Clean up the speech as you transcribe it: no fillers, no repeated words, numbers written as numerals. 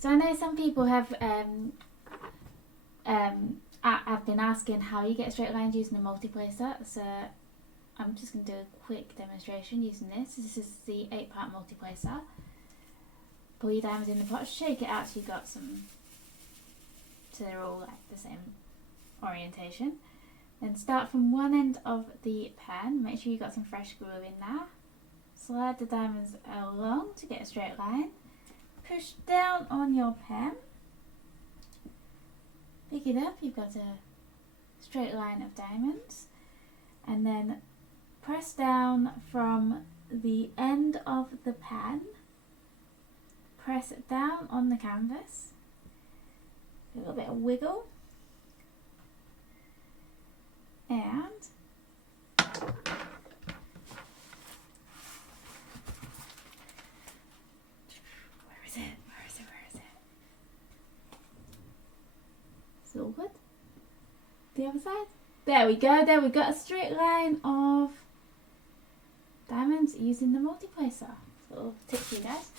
So I know some people have I've been asking how you get straight lines using a multiplacer. So I'm just going to do a quick demonstration using this. This is the 8-part multiplacer. Pull your diamonds in the pot, shake it out so you've got some, so they're all like the same orientation. Then start from one end of the pan, make sure you've got some fresh glue in there. Slide the diamonds along to get a straight line. Push down on your pen. Pick it up, you've got a straight line of diamonds. And then press down from the end of the pan. Press it down on the canvas. A little bit of wiggle. And where is it? It's all good. The other side. There we go. There we've got a straight line of diamonds using the multiplacer. Little tip for you guys.